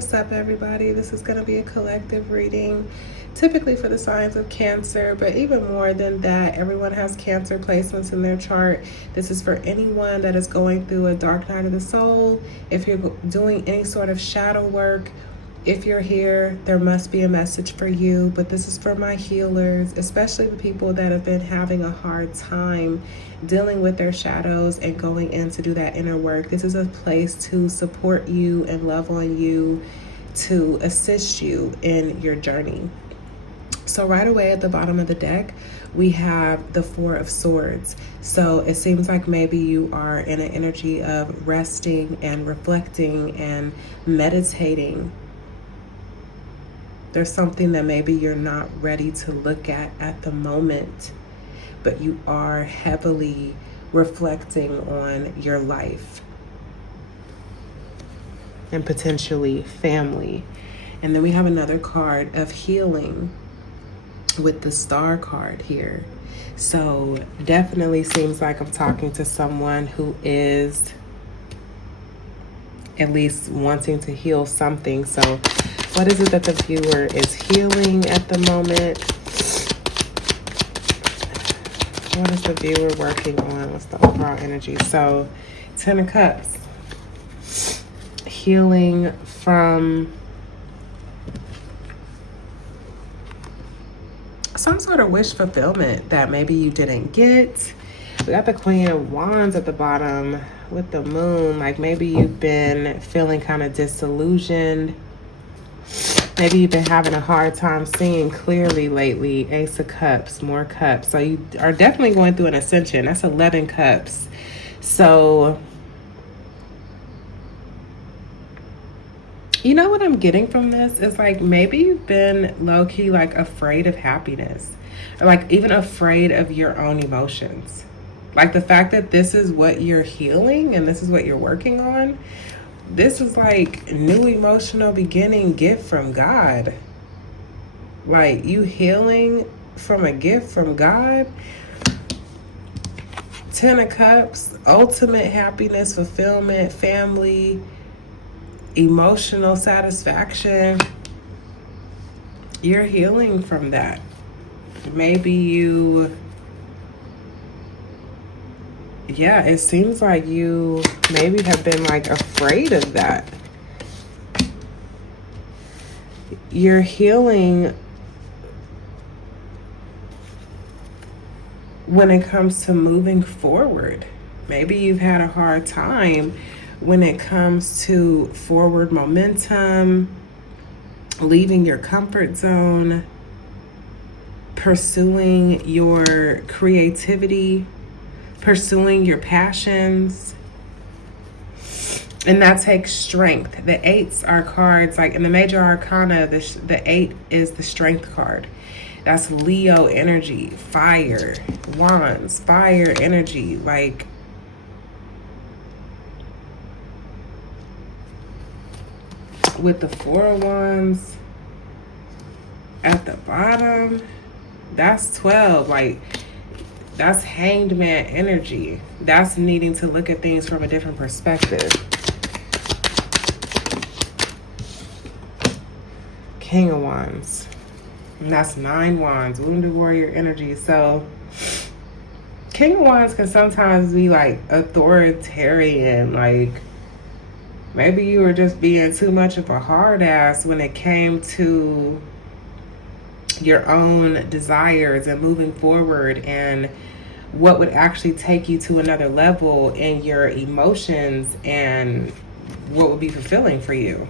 What's up, everybody? This is going to be a collective reading, typically for the signs of Cancer, but even more than that, everyone has Cancer placements in their chart. This is for anyone that is going through a dark night of the soul. If you're doing any sort of shadow work, if you're here, there must be a message for you, but this is for my healers, especially the people that have been having a hard time dealing with their shadows and going in to do that inner work. This is a place to support you and love on you, to assist you in your journey. So right away at the bottom of the deck, we have the Four of Swords. So it seems like maybe you are in an energy of resting and reflecting and meditating. There's something that maybe you're not ready to look at the moment, but you are heavily reflecting on your life and potentially family. And then we have another card of healing with the Star card here. So definitely seems like I'm talking to someone who is at least wanting to heal something. So what is it that the viewer is healing at the moment? What is the viewer working on? What's the overall energy? So 10 of Cups. Healing from some sort of wish fulfillment that maybe you didn't get. We got the Queen of Wands at the bottom with the Moon. Like maybe you've been feeling kind of disillusioned. Maybe you've been having a hard time seeing clearly lately. Ace of Cups, more cups. So you are definitely going through an ascension. That's 11 cups. So you know what I'm getting from this is like maybe you've been low-key like afraid of happiness, or like even afraid of your own emotions. Like the fact that this is what you're healing and this is what you're working on. This is like new emotional beginning gift from God. Like you healing from a gift from God. 10 of Cups, ultimate happiness, fulfillment, family, emotional satisfaction. You're healing from that. Maybe you, yeah, it seems like you maybe have been like afraid of that. You're healing when it comes to moving forward. Maybe you've had a hard time when it comes to forward momentum, leaving your comfort zone, pursuing your creativity, pursuing your passions. And that takes strength. The eights are cards, like in the major arcana, the 8 is the strength card. That's Leo energy, fire, wands, fire energy. Like with the 4 of wands at the bottom, that's 12. Like that's hanged man energy. That's needing to look at things from a different perspective. King of Wands. And that's 9 wands, wounded warrior energy. So King of Wands can sometimes be like authoritarian. Like maybe you were just being too much of a hard ass when it came to your own desires and moving forward and what would actually take you to another level in your emotions and what would be fulfilling for you.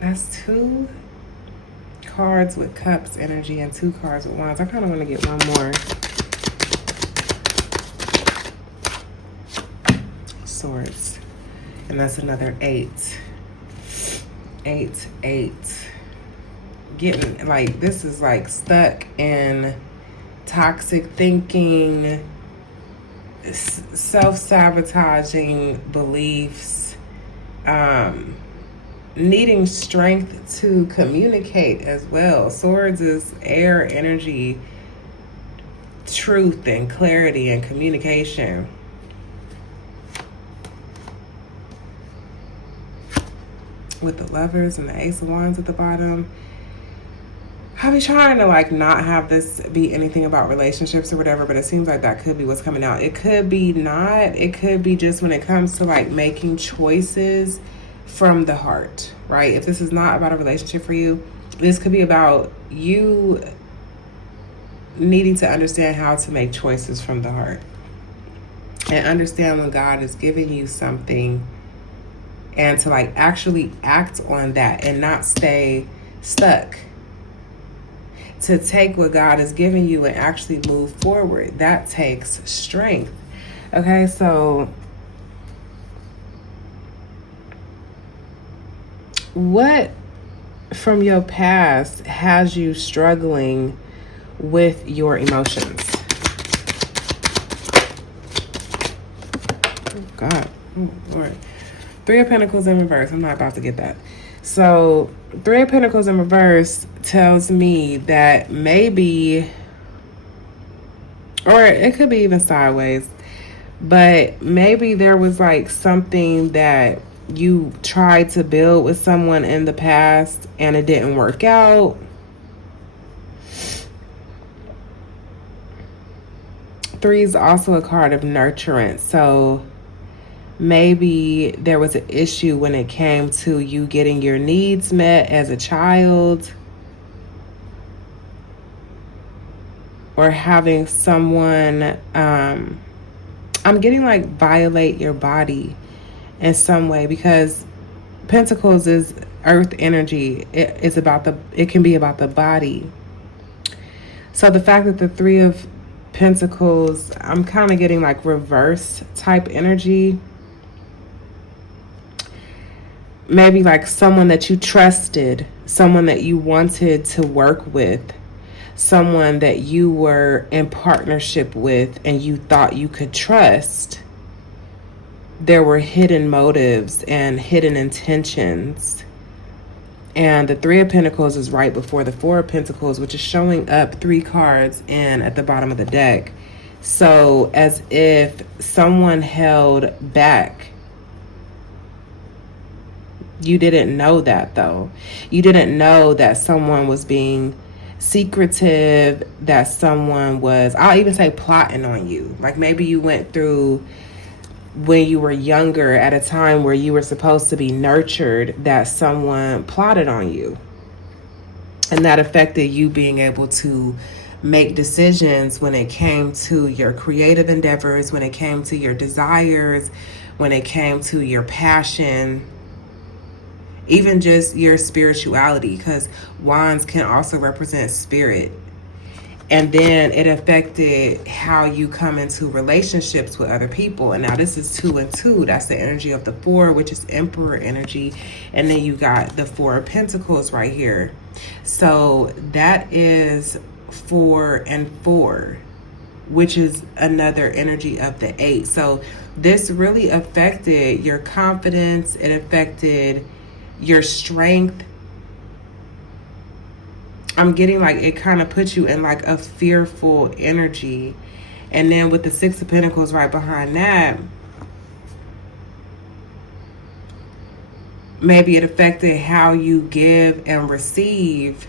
That's 2 cards with cups energy and 2 cards with wands. I kind of want to get one more. Swords. And that's another 8. 8, 8. Getting like, this is like stuck in toxic thinking, self-sabotaging beliefs, needing strength to communicate as well. Swords is air energy, truth and clarity and communication. with the Lovers and the Ace of Wands at the bottom. I'll be trying to like not have this be anything about relationships or whatever, but it seems like that could be what's coming out. It could be not. It could be just when it comes to like making choices from the heart, right? If this is not about a relationship for you, this could be about you needing to understand how to make choices from the heart and understand when God is giving you something and to like actually act on that and not stay stuck. To take what God is giving you and actually move forward. That takes strength. Okay, so what from your past has you struggling with your emotions? Oh, God. Oh, Lord. Three of Pentacles in reverse. I'm not about to get that. So, Three of Pentacles in reverse tells me that maybe, or it could be even sideways, but maybe there was like something that you tried to build with someone in the past and it didn't work out. Three is also a card of nurturance. So maybe there was an issue when it came to you getting your needs met as a child, or having someone, I'm getting like violate your body in some way, because Pentacles is earth energy. It can be about the body. So the fact that the Three of Pentacles, I'm kind of getting like reverse type energy. Maybe like someone that you trusted, someone that you wanted to work with, someone that you were in partnership with and you thought you could trust. There were hidden motives and hidden intentions. And the Three of Pentacles is right before the Four of Pentacles, which is showing up 3 cards in at the bottom of the deck. So as if someone held back. You didn't know that though. You didn't know that someone was being secretive, that someone was, I'll even say, plotting on you. Like maybe you went through, when you were younger, at a time where you were supposed to be nurtured, that someone plotted on you. And that affected you being able to make decisions when it came to your creative endeavors, when it came to your desires, when it came to your passion, even just your spirituality, because wands can also represent spirit. And then it affected how you come into relationships with other people. And now this is 2 and 2. That's the energy of the 4, which is Emperor energy. And then you got the 4 of Pentacles right here. So that is 4 and 4, which is another energy of the 8. So this really affected your confidence. It affected your strength. I'm getting like it kind of puts you in like a fearful energy. And then with the 6 of Pentacles right behind that, maybe it affected how you give and receive,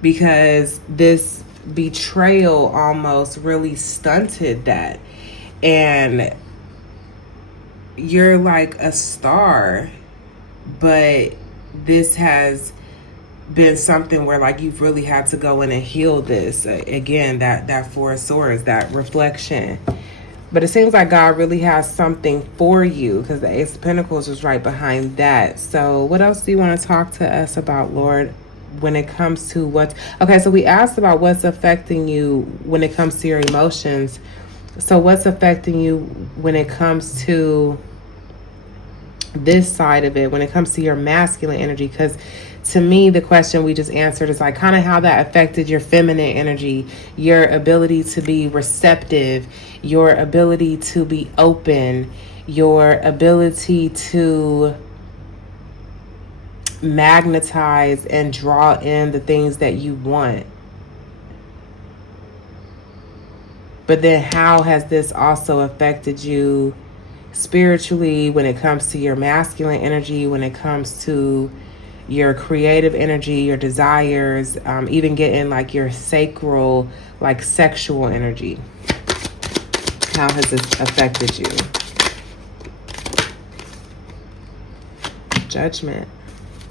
because this betrayal almost really stunted that. And you're like a star, but this has been something where like you've really had to go in and heal this. Again, that 4 of Swords, that reflection. But it seems like God really has something for you, because the Ace of Pentacles is right behind that. So what else do you want to talk to us about, Lord, when it comes to what? Okay, so we asked about what's affecting you when it comes to your emotions. So what's affecting you when it comes to this side of it, when it comes to your masculine energy? Because to me, the question we just answered is like kind of how that affected your feminine energy, your ability to be receptive, your ability to be open, your ability to magnetize and draw in the things that you want. But then how has this also affected you spiritually, when it comes to your masculine energy, when it comes to your creative energy, your desires, even getting like your sacral, like sexual energy. How has this affected you? Judgment.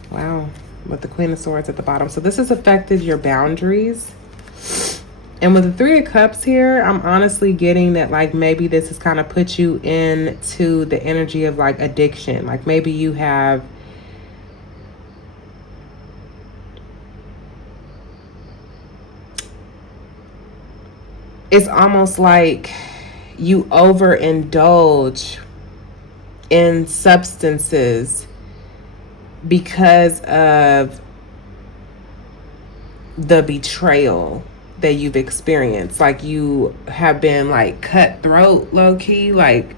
Wow. With the Queen of Swords at the bottom. So this has affected your boundaries. And with the Three of Cups here, I'm honestly getting that like maybe this has kind of put you into the energy of like addiction. Like maybe you have it's almost like you overindulge in substances because of the betrayal that you've experienced. Like you have been like cutthroat, low-key, like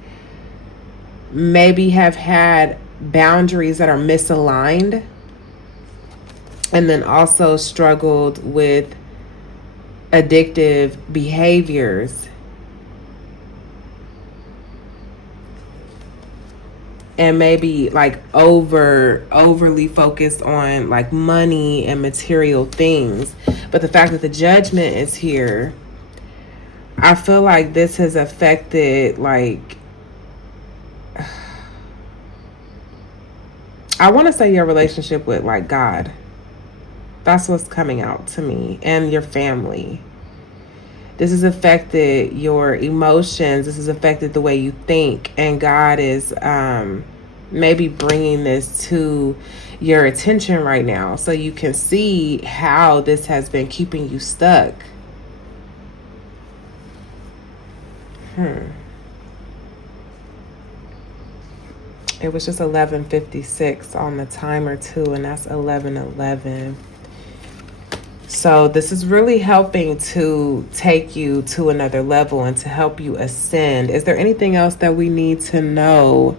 maybe have had boundaries that are misaligned, and then also struggled with addictive behaviors, and maybe like overly focused on like money and material things. But the fact that the Judgment is here, I feel like this has affected like, I want to say your relationship with like God. That's what's coming out to me. And your family. This has affected your emotions. This has affected the way you think. And God is maybe bringing this to your attention right now, so you can see how this has been keeping you stuck. It was just 11:56 on the timer too, and that's 11:11. So this is really helping to take you to another level and to help you ascend. Is there anything else that we need to know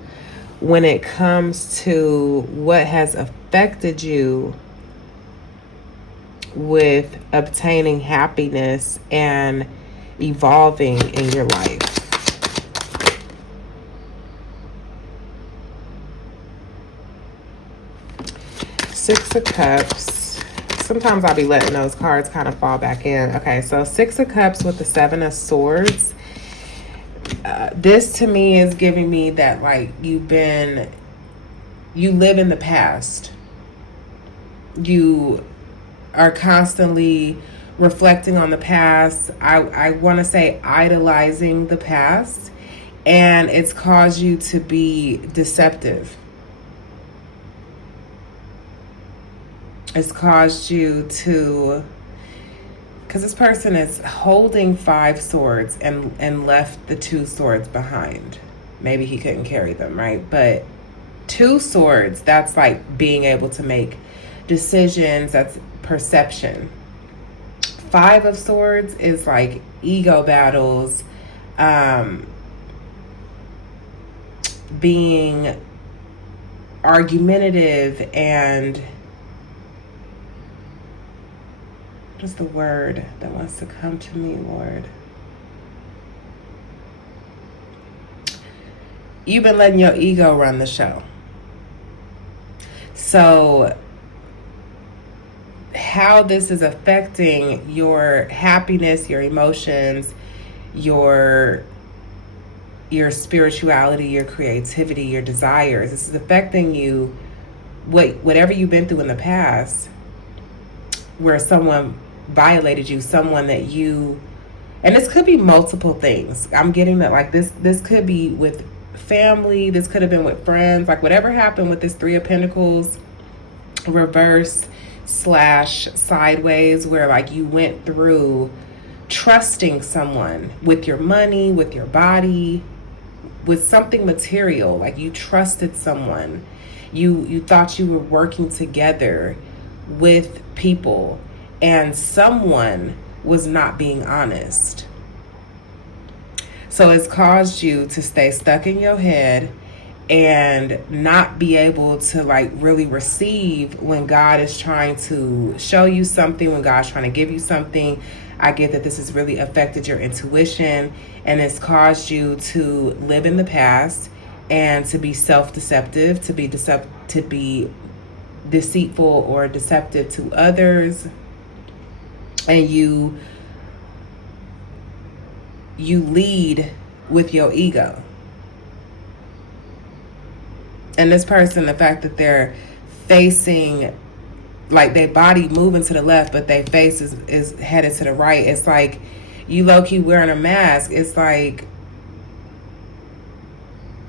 when it comes to what has affected you with obtaining happiness and evolving in your life? Six of Cups. Sometimes I'll be letting those cards kind of fall back in. Okay, so Six of Cups with the Seven of Swords. This to me is giving me that like you live in the past. You are constantly reflecting on the past. I want to say idolizing the past, and it's caused you to be deceptive. It's caused you to, because this person is holding 5 swords and left the 2 swords behind. Maybe he couldn't carry them, right? But 2 swords, that's like being able to make decisions. That's perception. 5 of swords is like ego battles, being argumentative, and what is the word that wants to come to me, Lord? You've been letting your ego run the show. So how this is affecting your happiness, your emotions, your spirituality, your creativity, your desires. This is affecting you, whatever you've been through in the past, where someone violated you, someone that you, and this could be multiple things. I'm getting that like this could be with family, this could have been with friends, like whatever happened with this 3 of Pentacles reverse / sideways, where like you went through trusting someone with your money, with your body, with something material. Like you trusted someone, you thought you were working together with people, and someone was not being honest. So it's caused you to stay stuck in your head and not be able to like really receive when God is trying to show you something, when God's trying to give you something. I get that this has really affected your intuition, and it's caused you to live in the past and to be self-deceptive, to be deceitful or deceptive to others, and you lead with your ego. And this person, the fact that they're facing, like their body moving to the left, but their face is headed to the right. It's like you low-key wearing a mask. It's like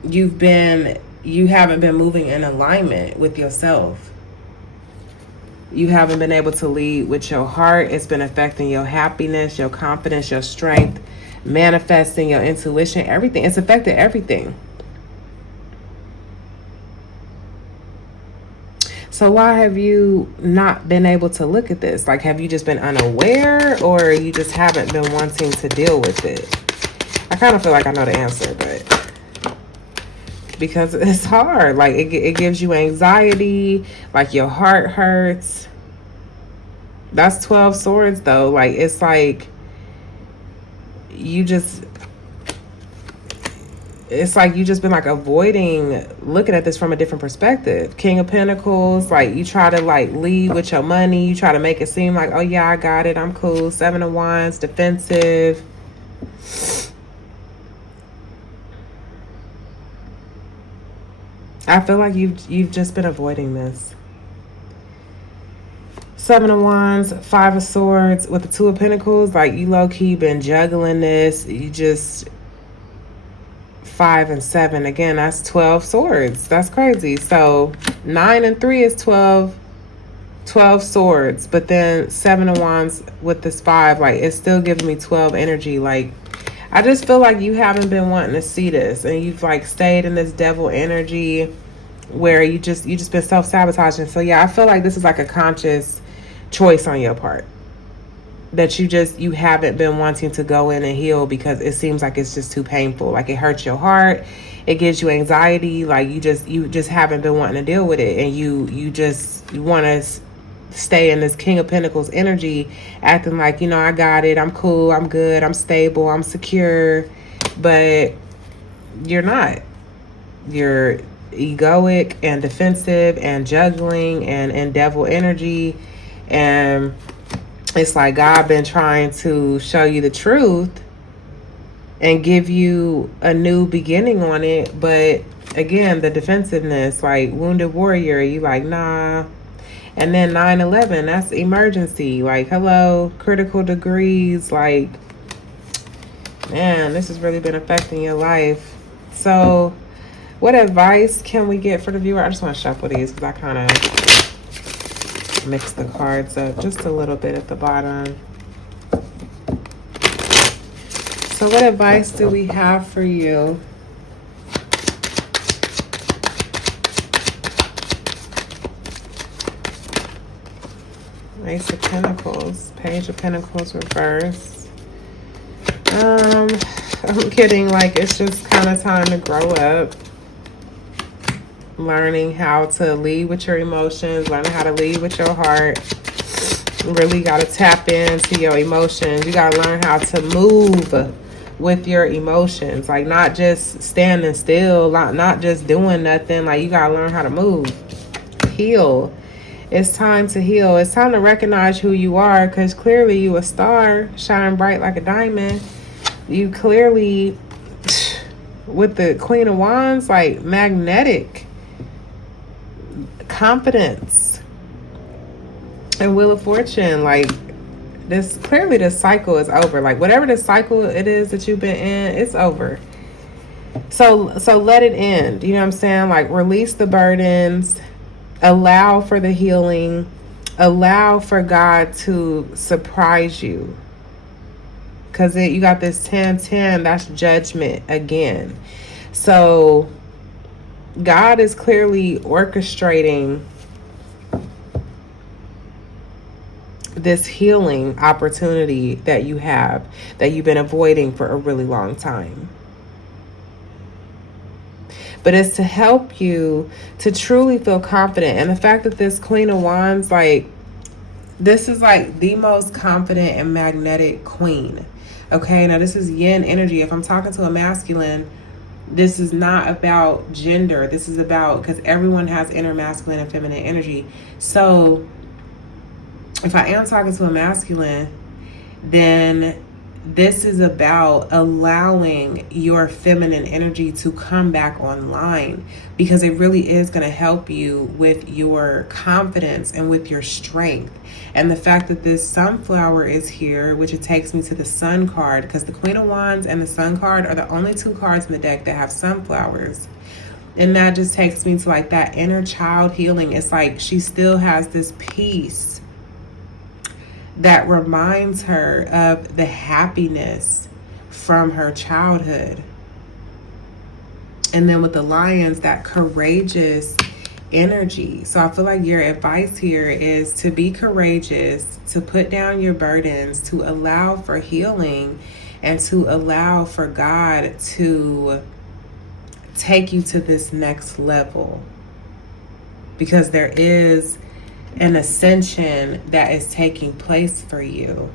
you haven't been moving in alignment with yourself. You haven't been able to lead with your heart. It's been affecting your happiness, your confidence, your strength, manifesting your intuition, everything. It's affected everything. So why have you not been able to look at this? Like, have you just been unaware, or you just haven't been wanting to deal with it? I kind of feel like I know the answer, but because it's hard. Like, it gives you anxiety, like your heart hurts. That's 12 swords, though. Like, it's like you just been like avoiding looking at this from a different perspective. King of Pentacles, like you try to like lead with your money. You try to make it seem like, oh yeah, I got it, I'm cool. 7 of Wands, defensive. I feel like you've just been avoiding this. 7 of Wands, 5 of Swords with the 2 of Pentacles. Like you low-key been juggling this. You just 5 and 7 again, that's 12 swords. That's crazy. So 9 and 3 is 12 swords, but then 7 of Wands with this 5, like it's still giving me 12 energy. Like I just feel like you haven't been wanting to see this, and you've like stayed in this devil energy where you just been self-sabotaging. So yeah, I feel like this is like a conscious choice on your part, that you haven't been wanting to go in and heal because it seems like it's just too painful. Like it hurts your heart, it gives you anxiety. Like you just haven't been wanting to deal with it, and you want to stay in this King of Pentacles energy, acting like, I got it, I'm cool, I'm good, I'm stable, I'm secure. But you're not. You're egoic and defensive and juggling and in devil energy. And it's like God been trying to show you the truth and give you a new beginning on it. But again, the defensiveness, like wounded warrior, you like, nah. And then 9/11, that's emergency. Like, hello, critical degrees. Like, man, this has really been affecting your life. So what advice can we get for the viewer? I just want to shuffle these because I kind of mix the cards up just a little bit at the bottom. So what advice do we have for you? Ace of Pentacles, Page of Pentacles reverse. I'm kidding. Like, it's just kind of time to grow up. Learning how to lead with your emotions, learning how to lead with your heart. You really got to tap into your emotions. You got to learn how to move with your emotions. Like, not just standing still, not just doing nothing. Like, you got to learn how to move. Heal. It's time to heal. It's time to recognize who you are, because clearly you a star, shine bright like a diamond. You clearly, with the Queen of Wands, like magnetic. Confidence and Wheel of Fortune. Like, this clearly, this cycle is over. Like, whatever the cycle it is that you've been in, it's over. So let it end. You know what I'm saying? Like, release the burdens, allow for the healing, allow for God to surprise you, because you got this 10-10, that's judgment again. So God is clearly orchestrating this healing opportunity that you have, that you've been avoiding for a really long time. But it's to help you to truly feel confident. And the fact that this Queen of Wands, like, this is like the most confident and magnetic queen. Okay, now this is yin energy. If I'm talking to a masculine, This is not about gender. This is about, because everyone has inner masculine and feminine energy. So if I am talking to a masculine, then this is about allowing your feminine energy to come back online, because it really is going to help you with your confidence and with your strength. And the fact that this sunflower is here, which it takes me to the sun card, because the Queen of Wands and the sun card are the only two cards in the deck that have sunflowers. And that just takes me to like that inner child healing. It's like she still has this peace that reminds her of the happiness from her childhood. And then with the lions, that courageous energy. So I feel like your advice here is to be courageous, to put down your burdens, to allow for healing, and to allow for God to take you to this next level. Because there is an ascension that is taking place for you.